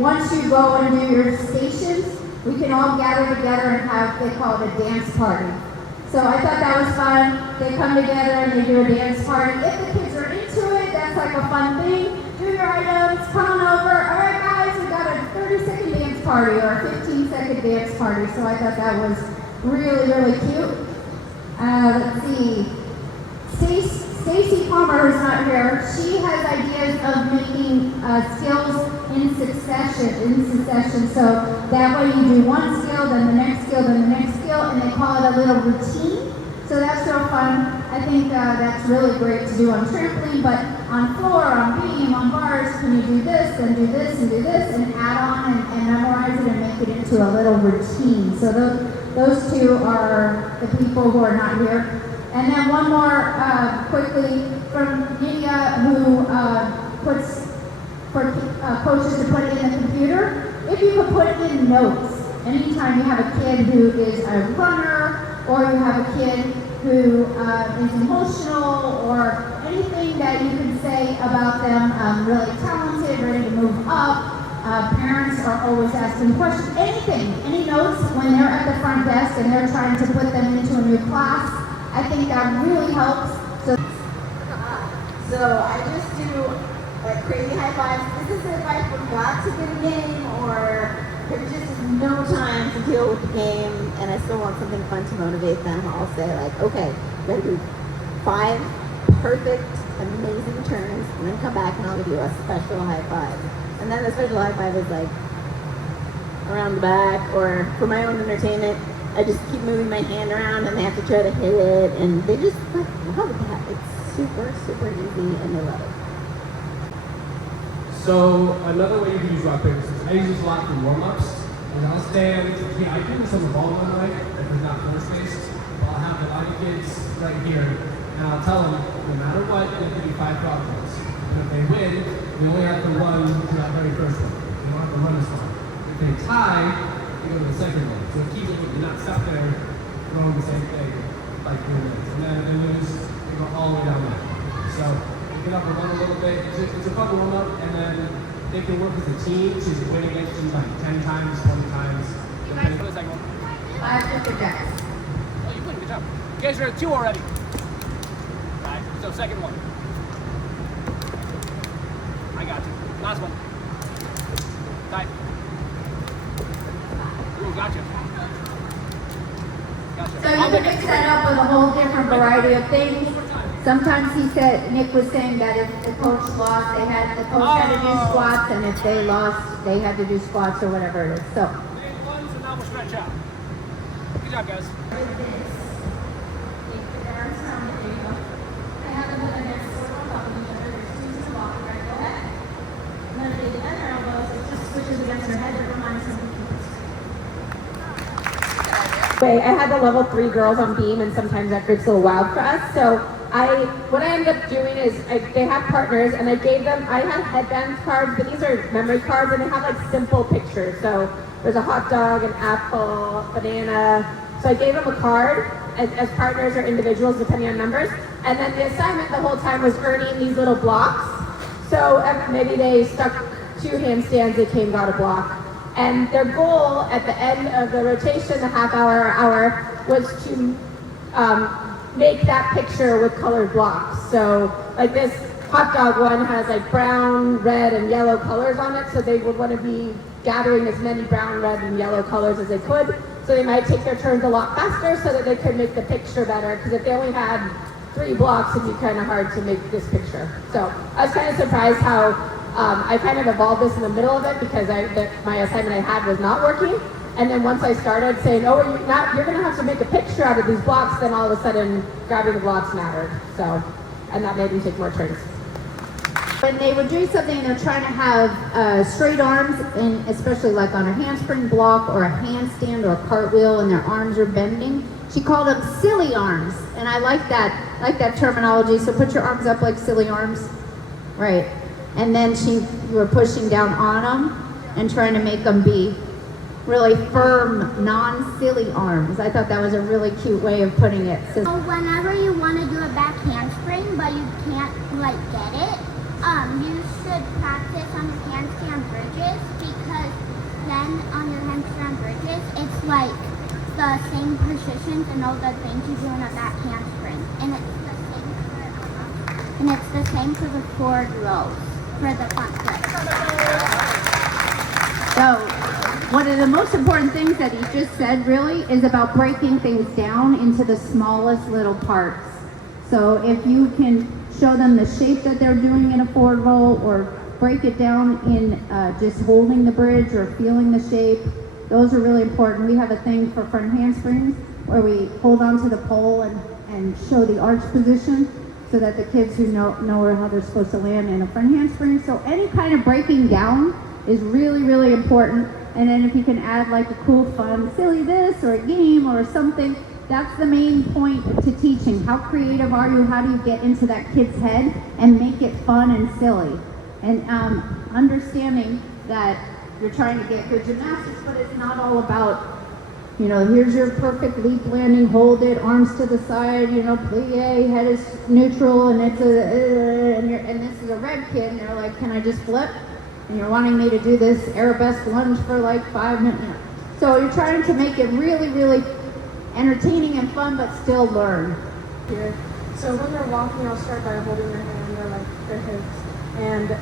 Once you go and do your stations, we can all gather together and have, they call it a dance party. So I thought that was fun. They come together and they do a dance party. If the kids are into it, that's like a fun thing. Do your items, come on over. All right, guys, we got a 30-second dance party or a 15-second dance party. So I thought that was really, really cute. Let's see. Stacy Palmer, who's not here, she has ideas of making skills in succession. So that way you do one skill, then the next skill, then the next skill, and they call it a little routine. So that's real fun. I think that's really great to do on trampoline, but on floor, on beam, on bars, can you do this, and do this, and do this, and add on and memorize it and make it into a little routine. So those two are the people who are not here. And then one more quickly from Nydia, who puts for coaches to put in the computer. If you could put in notes, anytime you have a kid who is a runner, or you have a kid who is emotional, or anything that you can say about them, really talented, ready to move up. Parents are always asking questions, anything, any notes when they're at the front desk and they're trying to put them into a new class. I think that really helps. So I just do like crazy high fives. This is if I forgot to get a game or there's just no time to deal with the game and I still want something fun to motivate them. I'll say like, okay, we're gonna do 5 perfect, amazing turns and then come back and I'll give you a special high five. And then the special high five is like around the back or for my own entertainment. I just keep moving my hand around and they have to try to hit it and they just like love that. It's super, super easy and they love it. So another way you can use rock, paper, scissors. I use this a lot for warm-ups. And I'll stand, I do this on the ball one night if there's not floor space. But I'll have the other kids right here and I'll tell them no matter what, you have to do 5 drop throws. And if they win, we only have to run to that very first one. You don't have to run as far. If they tie, you go to the second one. So it keeps it, you're not stuck there throwing the same thing like doing this. And then if they lose, you go all the way down there. So you get up and run a little bit. It's a fun warm up, and then they can work as a team. So you win against them like 10 times, 20 times. Depending on the second one. 5 different decks. Oh, you win. Good job. You guys are at 2 already. Right. So second one. I got you. Last one. Tie. Ooh, gotcha. So you can mix that up with a whole different variety of things. Sometimes Nick was saying that if the coach lost, the coach had to do squats, and if they lost, they had to do squats or whatever it is. So. Ones and now we'll stretch out. Good job, guys. I had the level 3 girls on beam and sometimes that group's a little wild for us. So what I ended up doing is they have partners and I had headband cards, but these are memory cards and they have like simple pictures. So there's a hot dog, an apple, banana. So I gave them a card as partners or individuals depending on numbers. And then the assignment the whole time was earning these little blocks. So maybe they stuck 2 handstands, they came, got a block. And their goal at the end of the rotation, the half hour or hour, was to make that picture with colored blocks. So like this hot dog one has like brown, red, and yellow colors on it. So they would want to be gathering as many brown, red, and yellow colors as they could. So they might take their turns a lot faster so that they could make the picture better. Because if they only had 3 blocks, it'd be kind of hard to make this picture. So I was kind of surprised how I kind of evolved this in the middle of it because my assignment I had was not working. And then once I started saying, oh, you're going to have to make a picture out of these blocks, then all of a sudden grabbing the blocks mattered. So, and that made me take more turns. When they were doing something, they're trying to have straight arms, and especially like on a handspring block or a handstand or a cartwheel, and their arms are bending. She called them silly arms, and I like that terminology. So put your arms up like silly arms, right? And then you were pushing down on them and trying to make them be really firm, non-silly arms. I thought that was a really cute way of putting it. So whenever you want to do a back handspring, but you can't like get it, you should practice on handstand bridges because then on your handstand bridges, it's like the same positions and all the things you do in a back handspring. And it's the same for the forward rolls for the front foot. So, one of the most important things that he just said really is about breaking things down into the smallest little parts. So if you can show them the shape that they're doing in a forward roll, or break it down in just holding the bridge or feeling the shape, those are really important. We have a thing for front handsprings where we hold on to the pole and show the arch position so that the kids who know how they're supposed to land in a front handspring. So any kind of breaking down is really, really important. And then if you can add like a cool, fun, silly this or a game or something, that's the main point to teaching. How creative are you? How do you get into that kid's head and make it fun and silly? And understanding that you're trying to get good gymnastics, but it's not all about, here's your perfect leap landing, hold it, arms to the side, plie, head is neutral, and it's and this is a red kid, and you're like, can I just flip? And you're wanting me to do this arabesque lunge for like 5 minutes. So you're trying to make it really, really entertaining and fun, but still learn. Here. So when they're walking, I'll start by holding their hand or like their hips, and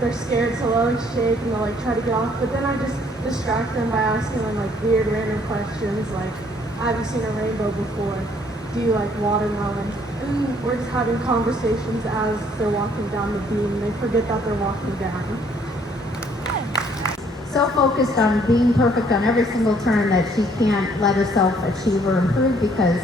they're scared, so they'll shake and they'll like try to get off. But then I just distract them by asking them like weird random questions, like, have you seen a rainbow before? Do you like watermelon? And we're just having conversations as they're walking down the beam. They forget that they're walking down. So focused on being perfect on every single turn that she can't let herself achieve or improve, because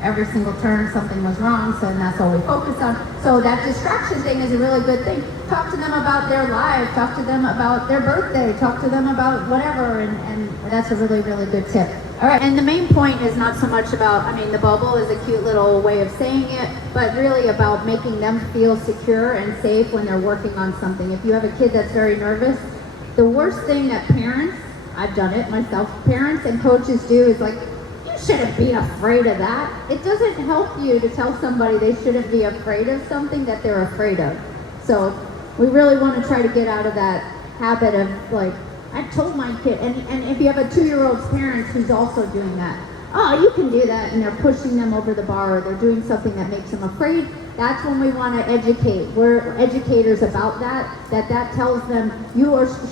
every single turn something was wrong, so that's all we focus on. So that distraction thing is a really good thing. Talk to them about their life, talk to them about their birthday, talk to them about whatever, and that's a really, really good tip. All right, and the main point is not so much about, the bubble is a cute little way of saying it, but really about making them feel secure and safe when they're working on something. If you have a kid that's very nervous, the worst thing that parents, I've done it myself, parents and coaches do is like, you shouldn't be afraid of that. It doesn't help you to tell somebody they shouldn't be afraid of something that they're afraid of. So we really want to try to get out of that habit of like, I told my kid, and if you have a 2-year-old's parents who's also doing that, oh, you can do that, and they're pushing them over the bar, or they're doing something that makes them afraid, that's when we want to educate. We're educators about that tells them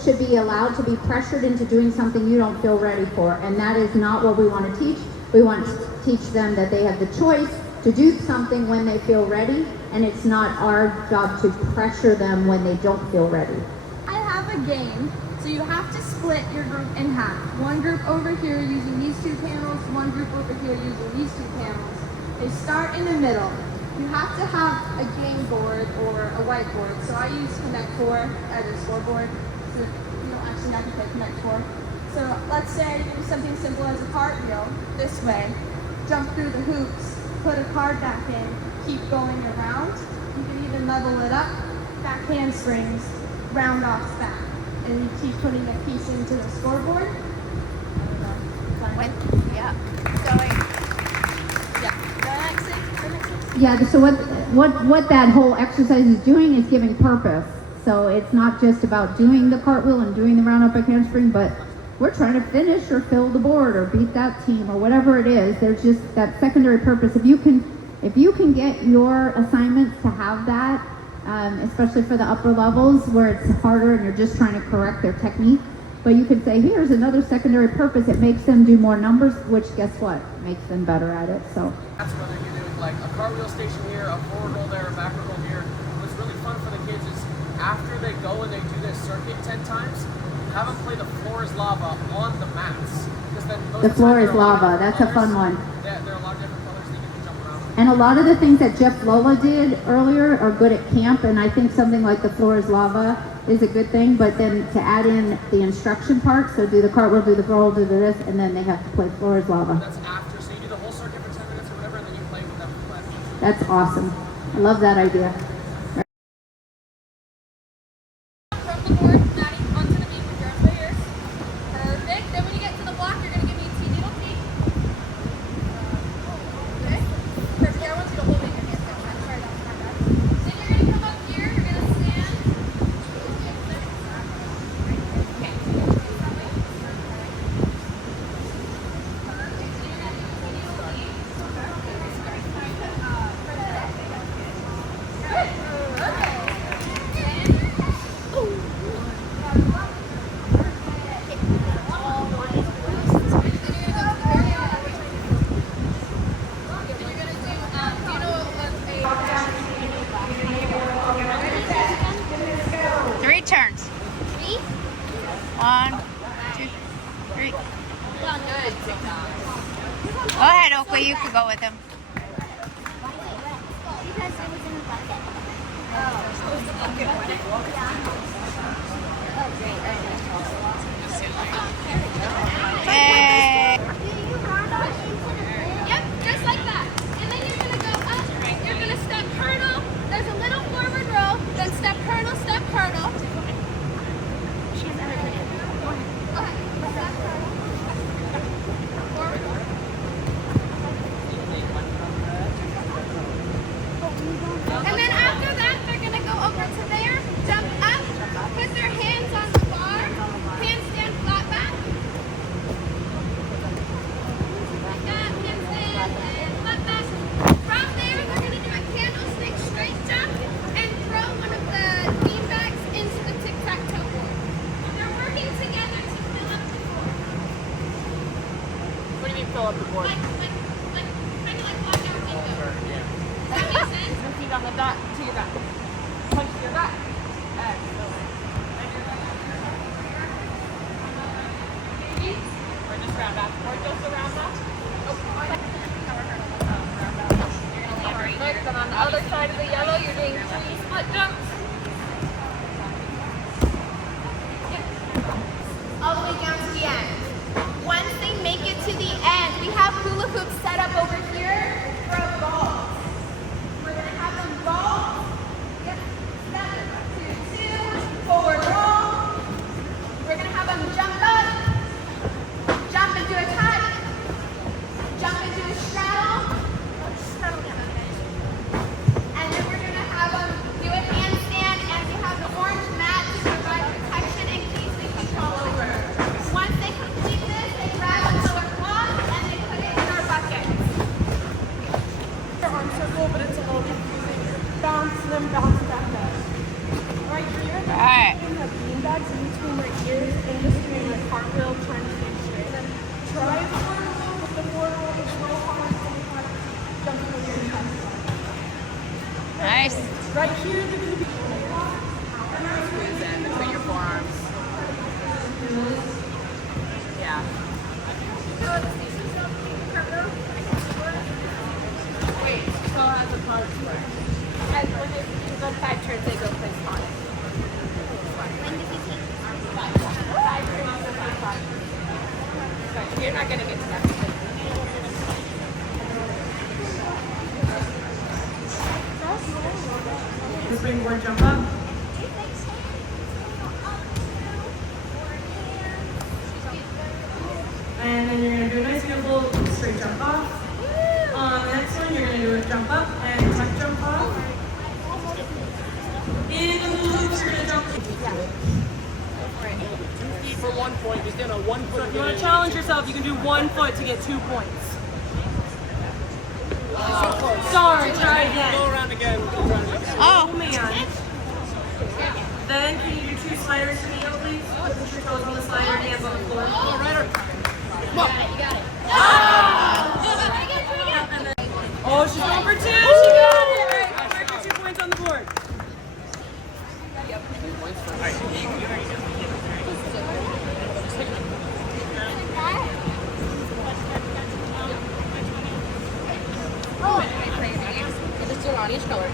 should be allowed to be pressured into doing something you don't feel ready for, and that is not what we want to teach. We want to teach them that they have the choice to do something when they feel ready, and it's not our job to pressure them when they don't feel ready. I have a game. So you have to split your group in half. One group over here using these 2 panels, one group over here using these 2 panels. They start in the middle. You have to have a game board or a whiteboard. So I use Connect 4 as a scoreboard. So you don't actually have to play Connect 4. So let's say you do something simple as a cartwheel this way. Jump through the hoops, put a card back in, keep going around. You can even level it up, back handsprings, round off back. And you keep putting a piece into the scoreboard. Yeah, so what that whole exercise is doing is giving purpose. So it's not just about doing the cartwheel and doing the round up back handspring, but we're trying to finish or fill the board or beat that team or whatever it is. There's just that secondary purpose. If you can get your assignments to have that, especially for the upper levels where it's harder and you're just trying to correct their technique. But you could say, here's another secondary purpose. It makes them do more numbers, which guess what? Makes them better at it. So that's whether you're doing like a cartwheel station here, a forward roll there, a backward roll here. What's really fun for the kids is after they go and they do this circuit 10 times, have them play the floor is lava on the mats. Then the floor is lava. That's a fun one. There are a lot of different colors that you can jump around. And a lot of the things that Jeff Lola did earlier are good at camp, and I think something like the floor is lava is a good thing, but then to add in the instruction part, so do the cartwheel, do the roll, do this, and then they have to play floor is lava. That's after, so you do the whole circuit for 10 minutes or whatever, and then you play with them for 5 minutes. That's awesome. I love that idea. From the board, Maddie, onto the beam with your arms by yours. Perfect. Then when you get to the block, you're going to give me a T-needle T. Okay. Perfect. I want you to hold it in your hands. Sorry, that was my bad. Then you're going to come up here. You're going to stand. Okay. but you could go with him. Because I was in a bucket. Hey. Yep, just like that. And then you're gonna go up. You're gonna step hurdle. There's a little forward roll. Then step hurdle, step hurdle. She has everything. Okay. Step hurdle. Forward roll. And then after that, they're gonna go over to there, jump up, put their hands on the bar, handstand flat back. Like that, handstand and flat back. From there, they're gonna do a candlestick straight jump and throw one of the bean bags into the tic-tac-toe board. They're working together to fill up the board. What do you mean fill up the board? Kind of like blackout bingo. Does that make sense? Feet on the dot to your back. Punch to your back. Excellent. Babies, or just round back. Or just a round back. Next, and on the other side of the yellow, you're doing 3 split jumps. All the way down to the end. Once they make it to the end, we have hula hoops set up over here for balls. We're gonna have them ball. Yep. Step, 2, 2, forward roll. We're gonna have them jump up, jump into a touch, jump into a straddle. And then we're gonna have them do a handstand, and we have the orange mat to provide protection in case they fall over. Once they complete this, they grab another cloth and they put it in our bucket. Your arm circle, but it's a little confusing. Bounce and then bounce back up. Alright, here. Alright. You have bean bags in between my ears and just doing a cartwheel, trying to stay straight. And try the forward roll, but the forward roll is real hard, so we want to jump over your chest. Nice. Right here, they're going to be Squeeze in between your forearms. Yeah. Wait, so has a card square. And when they go 5 turns, they go play spot. When did we take 5 turns to play spot. But you're not gonna get to that. springboard jump up? And then you're going to do a nice beautiful straight jump off. On the next one, you're going to do a jump up and tuck jump off. In the loops, you're going to jump. For 1 point, just in a 1 foot. If you want to challenge yourself, you can do 1 foot to get 2 points. Sorry, try again. Go around again. Oh man. Then can you do 2 sliders to me, please? Put your toes on the slider, hands on the floor. All right. Oh, she's going for 2. She got it. All right, mark your 2 points on the board. On each color.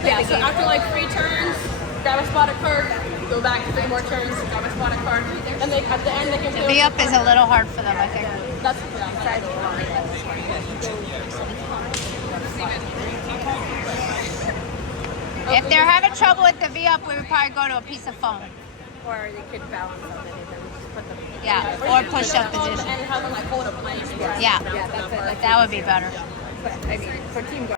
Yeah, so after like 3 turns, grab a spotted card, go back 3 more turns, grab a spotted card, and they, at the end they can The V up is a little hard for them, I think. That's If they're having trouble with the V up, we would probably go to a piece of foam. Or they could balance on it and then just put them. Yeah, or push up position. and have them like hold up my Yeah, that would be better. But I mean, for team